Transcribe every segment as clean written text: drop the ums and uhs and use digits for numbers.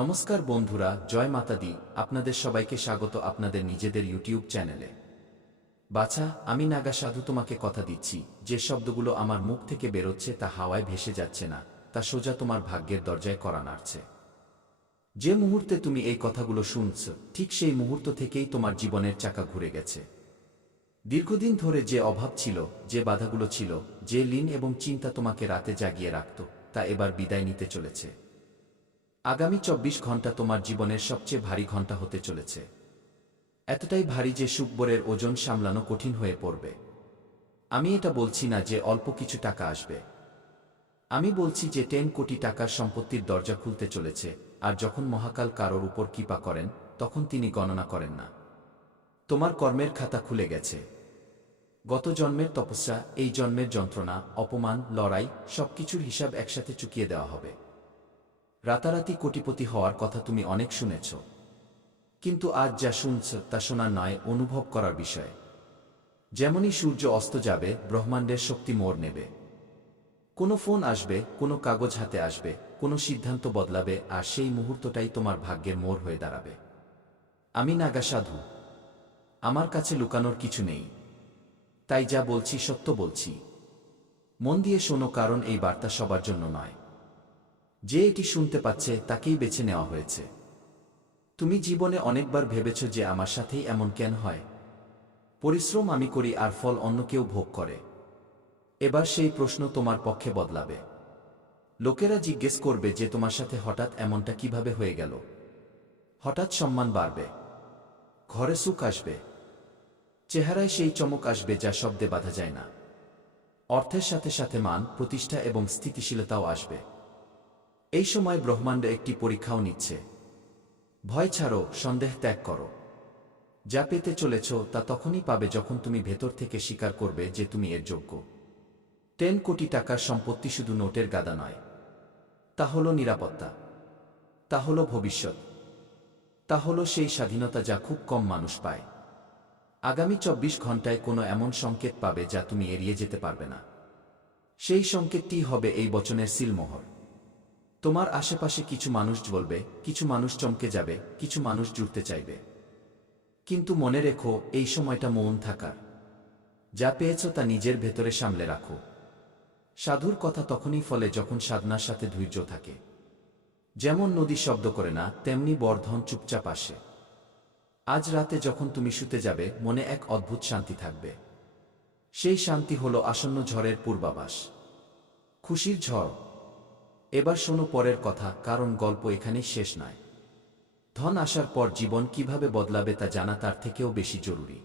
নমস্কার বন্ধুরা, জয় মাতা দি। আপনাদের সবাইকে স্বাগত আপনাদের নিজেদের ইউটিউব চ্যানেলে। বাছা, আমি নাগা সাধু তোমাকে কথা দিচ্ছি, যে শব্দগুলো আমার মুখ থেকে বেরোচ্ছে তা হাওয়ায় ভেসে যাচ্ছে না, তা সোজা তোমার ভাগ্যের দরজায় কড়া নাড়ছে। যে মুহূর্তে তুমি এই কথাগুলো শুনছ, ঠিক সেই মুহূর্ত থেকেই তোমার জীবনের চাকা ঘুরে গেছে। দীর্ঘদিন ধরে যে অভাব ছিল, যে বাধাগুলো ছিল, যে লীন এবং চিন্তা তোমাকে রাতে জাগিয়ে রাখত, তা এবার বিদায় নিতে চলেছে। আগামী ২৪ ঘন্টা তোমার জীবনের সবচেয়ে ভারী ঘন্টা হতে চলেছে। এতটাই ভারী যে সুখবরের ওজন সামলানো কঠিন হয়ে পড়বে। আমি এটা বলছি না যে অল্প কিছু টাকা আসবে। আমি বলছি যে 10 কোটি টাকার সম্পত্তির দরজা খুলতে চলেছে। আর যখন মহাকাল কারোর উপর কৃপা করেন, তখন তিনি গণনা করেন না। তোমার কর্মের খাতা খুলে গেছে। গত জন্মের তপস্যা, এই জন্মের যন্ত্রণা, অপমান, লড়াই, সবকিছুর হিসাব একসাথে চুকিয়ে দেওয়া হবে। রাতারাতি কোটিপতি হওয়ার কথা তুমি অনেক শুনেছ, কিন্তু আজ যা শুনছ তা শোনার নয়, অনুভব করার বিষয়। যেমনই সূর্য অস্ত যাবে, ব্রহ্মাণ্ডের শক্তি মোড় নেবে। কোনো ফোন আসবে, কোনো কাগজ হাতে আসবে, কোনো সিদ্ধান্ত বদলাবে, আর সেই মুহূর্তটাই তোমার ভাগ্যের মোড় হয়ে দাঁড়াবে। আমি নাগা সাধু। আমার কাছে লুকানোর কিছু নেই, তাই যা বলছি সত্য বলছি। মন দিয়ে শোনো, কারণ এই বার্তা সবার জন্য নয়। যে এটি শুনতে পাচ্ছে তাকেই বেছে নেওয়া হয়েছে। তুমি জীবনে অনেকবার ভেবেছ যে আমার সাথেই এমন কেন হয়। পরিশ্রম আমি করি আর ফল অন্য কেউ ভোগ করে। এবার সেই প্রশ্ন তোমার পক্ষে বদলাবে। লোকেরা জিজ্ঞেস করবে যে তোমার সাথে হঠাৎ এমনটা কিভাবে হয়ে গেল। হঠাৎ সম্মান বাড়বে, ঘরে সুখ আসবে, চেহারায় সেই চমক আসবে যা শব্দে বাধা যায় না। অর্থের সাথে সাথে মান, প্রতিষ্ঠা এবং স্থিতিশীলতাও আসবে। এই সময় ব্রহ্মাণ্ড একটি পরীক্ষাও নিচ্ছে। ভয় ছাড়ো, সন্দেহ ত্যাগ করো। যা পেতে চলেছ তা তখনই পাবে যখন তুমি ভেতর থেকে স্বীকার করবে যে তুমি এর যোগ্য। 10 কোটি টাকার সম্পত্তি শুধু নোটের গাদা নয়। তা হলো নিরাপত্তা, তা হলো ভবিষ্যৎ, তা হলো সেই স্বাধীনতা যা খুব কম মানুষ পায়। আগামী ২৪ ঘন্টায় কোনো এমন সংকেত পাবে যা তুমি এড়িয়ে যেতে পারবে না। সেই সংকেতটি হবে এই বচনের সিলমোহর। তোমার আশেপাশে কিছু মানুষ জ্বলবে, কিছু মানুষ চমকে যাবে, কিছু মানুষ জুড়তে চাইবে। কিন্তু মনে রেখো, এই সময়টা মৌন থাকার। যা পেয়েছ তা নিজের ভেতরে সামলে রাখো। সাধুর কথা তখনই ফলে যখন সাধনার সাথে ধৈর্য থাকে। যেমন নদী শব্দ করে না, তেমনি বর্ধন চুপচাপ আসে। আজ রাতে যখন তুমি শুতে যাবে, মনে এক অদ্ভুত শান্তি থাকবে। সেই শান্তি হলো আসন্ন ঝড়ের পূর্বাভাস, খুশির ঝড়। এবার শোনো পরের কথা, কারণ গল্প এখানেই শেষ নয়। ধন আসার পর জীবন কিভাবে বদলাবে তা জানা তার থেকেও বেশি জরুরি।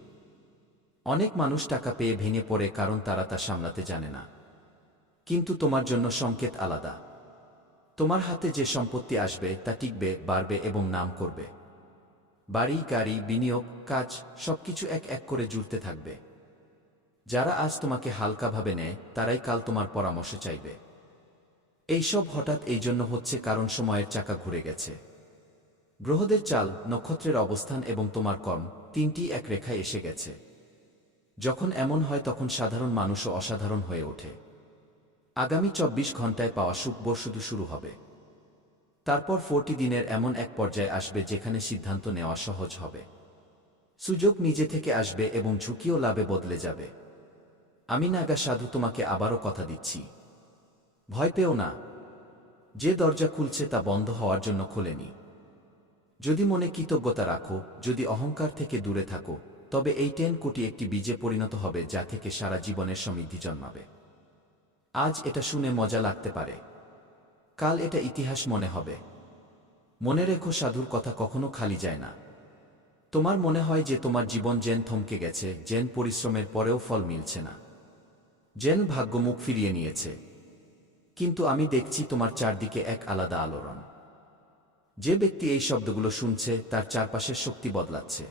অনেক মানুষ টাকা পেয়ে ভেঙে পড়ে কারণ তারা তা সামলাতে জানে না। কিন্তু তোমার জন্য সংকেত আলাদা। তোমার হাতে যে সম্পত্তি আসবে তা টিকবে, বাড়বে এবং নাম করবে। বাড়ি, গাড়ি, বিনিয়োগ, কাজ, সবকিছু এক এক করে জুড়তে থাকবে। যারা আজ তোমাকে হালকাভাবে নেয়, তারাই কাল তোমার পরামর্শ চাইবে। এইসব হঠাৎ এই জন্য হচ্ছে কারণ সময়ের চাকা ঘুরে গেছে। গ্রহদের চাল, নক্ষত্রের অবস্থান এবং তোমার কর্ম, তিনটি এক রেখায় এসে গেছে। যখন এমন হয় তখন সাধারণ মানুষও অসাধারণ হয়ে ওঠে। আগামী ২৪ ঘন্টায় পাওয়া সুখবর শুধু শুরু হবে। তারপর 40 দিনের এমন এক পর্যায়ে আসবে যেখানে সিদ্ধান্ত নেওয়া সহজ হবে। সুযোগ নিজে থেকে আসবে এবং ঝুঁকিও লাভে বদলে যাবে। আমি নাগা সাধু তোমাকে আবারও কথা দিচ্ছি, ভয় পেও না। যে দরজা খুলছে তা বন্ধ হওয়ার জন্য খোলেনি। যদি মনে কৃতজ্ঞতা রাখো, যদি অহংকার থেকে দূরে থাকো, তবে এই 10 কোটি একটি বীজে পরিণত হবে যা থেকে সারা জীবনের সমৃদ্ধি জন্মাবে। আজ এটা শুনে মজা লাগতে পারে, কাল এটা ইতিহাস মনে হবে। মনে রেখো, সাধুর কথা কখনো খালি যায় না। তোমার মনে হয় যে তোমার জীবন যেন থমকে গেছে, যেন পরিশ্রমের পরেও ফল মিলছে না, যেন ভাগ্য মুখ ফিরিয়ে নিয়েছে। কিন্তু আমি দেখছি তোমার চারদিকে এক আলাদা আলোড়ন। যে ব্যক্তি এই শব্দগুলো শুনছে তার চারপাশের শক্তি বদলাচ্ছে।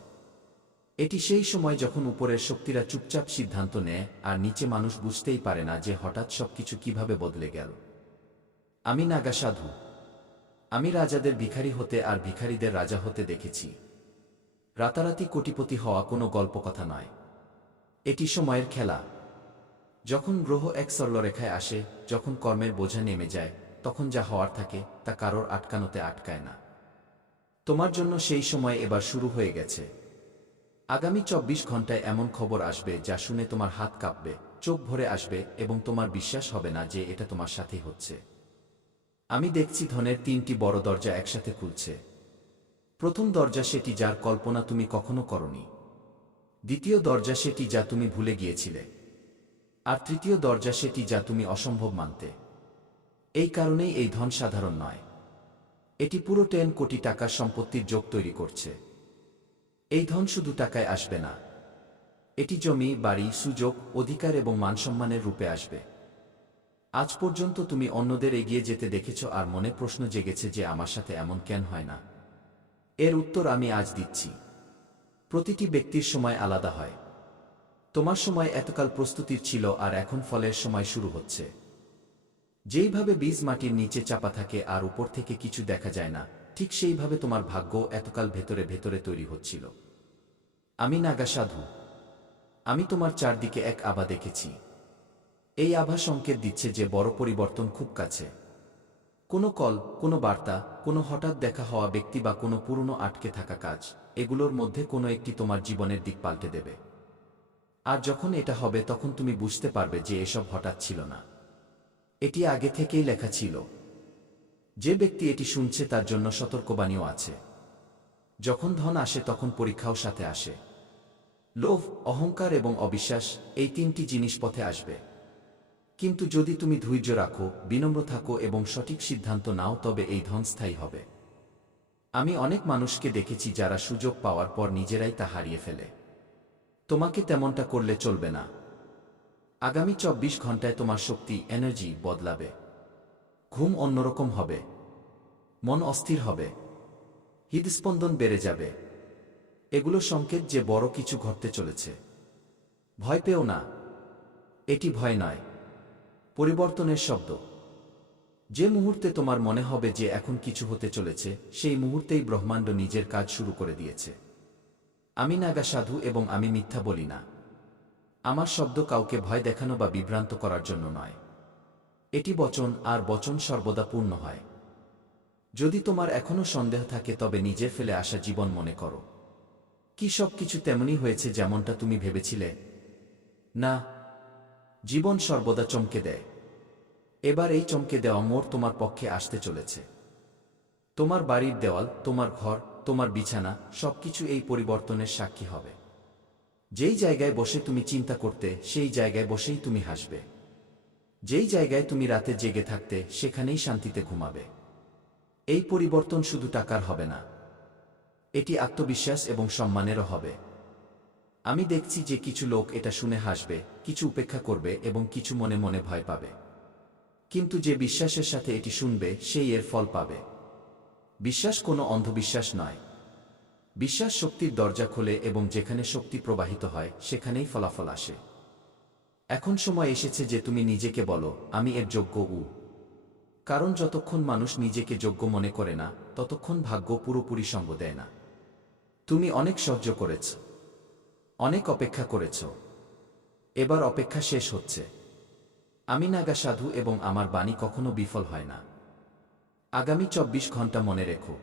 এটি সেই সময় যখন উপরের শক্তিরা চুপচাপ সিদ্ধান্ত নেয় আর নিচে মানুষ বুঝতেই পারে না যে হঠাৎ সবকিছু কিভাবে বদলে গেল। আমি নাগা সাধু। আমি রাজাদের ভিখারি হতে আর ভিখারিদের রাজা হতে দেখেছি। রাতারাতি কোটিপতি হওয়া কোনো গল্পকথা নয়, এটি সময়ের খেলা। যখন গ্রহ এক সরলরেখায় আসে, যখন কর্মের বোঝা নেমে যায়, তখন যা হওয়ার থাকে তা কারোর আটকানোতে আটকায় না। তোমার জন্য সেই সময় এবার শুরু হয়ে গেছে। আগামী 24 ঘন্টায় এমন খবর আসবে যা শুনে তোমার হাত কাঁপবে, চোখ ভরে আসবে এবং তোমার বিশ্বাস হবে না যে এটা তোমার সাথেই হচ্ছে। আমি দেখছি ধনের 3টি বড় দরজা একসাথে খুলছে। প্রথম দরজা সেটি যার কল্পনা তুমি কখনো করনি। দ্বিতীয় দরজা সেটি যা তুমি ভুলে গিয়েছিলে। আর তৃতীয় দরজা সেটি যা তুমি অসম্ভব মানতে। এই কারণেই এই ধন সাধারণ নয়। এটি পুরো 10 কোটি টাকার সম্পত্তির যোগ তৈরি করছে। এই ধন শুধু টাকায় আসবে না। এটি জমি, বাড়ি, সুযোগ, অধিকার এবং মানসম্মানের রূপে আসবে। আজ পর্যন্ত তুমি অন্যদের এগিয়ে যেতে দেখেছ আর মনে প্রশ্ন জেগেছে যে আমার সাথে এমন কেন হয় না। এর উত্তর আমি আজ দিচ্ছি। প্রতিটি ব্যক্তির সময় আলাদা হয়। তোমার সময় এতকাল প্রস্তুতির ছিল আর এখন ফলের সময় শুরু হচ্ছে। যেইভাবে বীজ মাটির নিচে চাপা থাকে আর উপর থেকে কিছু দেখা যায় না, ঠিক সেইভাবে তোমার ভাগ্য এতকাল ভেতরে ভেতরে তৈরি হচ্ছিল। আমি নাগা সাধু। আমি তোমার চারদিকে এক আভা দেখেছি। এই আভা সংকেত দিচ্ছে যে বড় পরিবর্তন খুব কাছে। কোনো কল, কোনো বার্তা, কোনো হঠাৎ দেখা হওয়া ব্যক্তি বা কোনো পুরনো আটকে থাকা কাজ, এগুলোর মধ্যে কোনো একটি তোমার জীবনের দিক পাল্টে দেবে। আর যখন এটা হবে তখন তুমি বুঝতে পারবে যে এসব হঠাৎ ছিল না। এটি আগে থেকেই লেখা ছিল। যে ব্যক্তি এটি শুনছে তার জন্য সতর্কবাণীও আছে। যখন ধন আসে তখন পরীক্ষাও সাথে আসে। লোভ, অহংকার এবং অবিশ্বাস, এই 3টি জিনিস পথে আসবে। কিন্তু যদি তুমি ধৈর্য রাখো, বিনম্র থাকো এবং সঠিক সিদ্ধান্ত নাও তবে এই ধন স্থায়ী হবে। আমি অনেক মানুষকে দেখেছি যারা সুযোগ পাওয়ার পর নিজেরাই তা হারিয়ে ফেলে। তোমাকে তেমনটা করলে চলবে না। আগামী 24 ঘন্টায় তোমার শক্তি, এনার্জি বদলাবে। ঘুম অন্যরকম হবে। মন অস্থির হবে। হৃদস্পন্দন বেড়ে যাবে। এগুলো সংকেত যে বড় কিছু ঘটতে চলেছে। ভয় পেও না। এটি ভয় নয়, পরিবর্তনের শব্দ। যে মুহূর্তে তোমার মনে হবে যে এখন কিছু হতে চলেছে, সেই মুহূর্তেই ব্রহ্মাণ্ড নিজের কাজ শুরু করে দিয়েছে। আমি নাগা সাধু এবং আমি মিথ্যা বলি না। আমার শব্দ কাউকে ভয় দেখানো বা বিভ্রান্ত করার জন্য নয়। এটি বচন, আর বচন সর্বদা পূর্ণ হয়। যদি তোমার এখনো সন্দেহ থাকে তবে নিজের ফেলে আসা জীবন মনে করো। কি সব কিছু তেমনই হয়েছে যেমনটা তুমি ভেবেছিলে? না, জীবন সর্বদা চমকে দেয়। এবার এই চমকে দেওয়া মোড় তোমার পক্ষে আসতে চলেছে। তোমার বাড়ির দেওয়াল, তোমার ঘর, তোমার বিছানা, সবকিছু এই পরিবর্তনের সাক্ষী হবে। যেই জায়গায় বসে তুমি চিন্তা করতে, সেই জায়গায় বসেই তুমি হাসবে। যেই জায়গায় তুমি রাতে জেগে থাকতে, সেখানেই শান্তিতে ঘুমাবে। এই পরিবর্তন শুধু টাকার হবে না, এটি আত্মবিশ্বাস এবং সম্মানেরও হবে। আমি দেখছি যে কিছু লোক এটা শুনে হাসবে, কিছু উপেক্ষা করবে এবং কিছু মনে মনে ভয় পাবে। কিন্তু যে বিশ্বাসের সাথে এটি শুনবে সেই এর ফল পাবে। বিশ্বাস কোনো অন্ধবিশ্বাস নয়। বিশ্বাস শক্তির দরজা খোলে এবং যেখানে শক্তি প্রবাহিত হয় সেখানেই ফলাফল আসে। এখন সময় এসেছে যে তুমি নিজেকে বলো, আমি এর যোগ্য। কারণ যতক্ষণ মানুষ নিজেকে যোগ্য মনে করে না, ততক্ষণ ভাগ্য পুরোপুরি সঙ্গ দেয় না। তুমি অনেক সহ্য করেছ, অনেক অপেক্ষা করেছ। এবার অপেক্ষা শেষ হচ্ছে। আমি নাগা সাধু এবং আমার বাণী কখনো বিফল হয় না। আগামী 24 ঘন্টা মনে রেখো।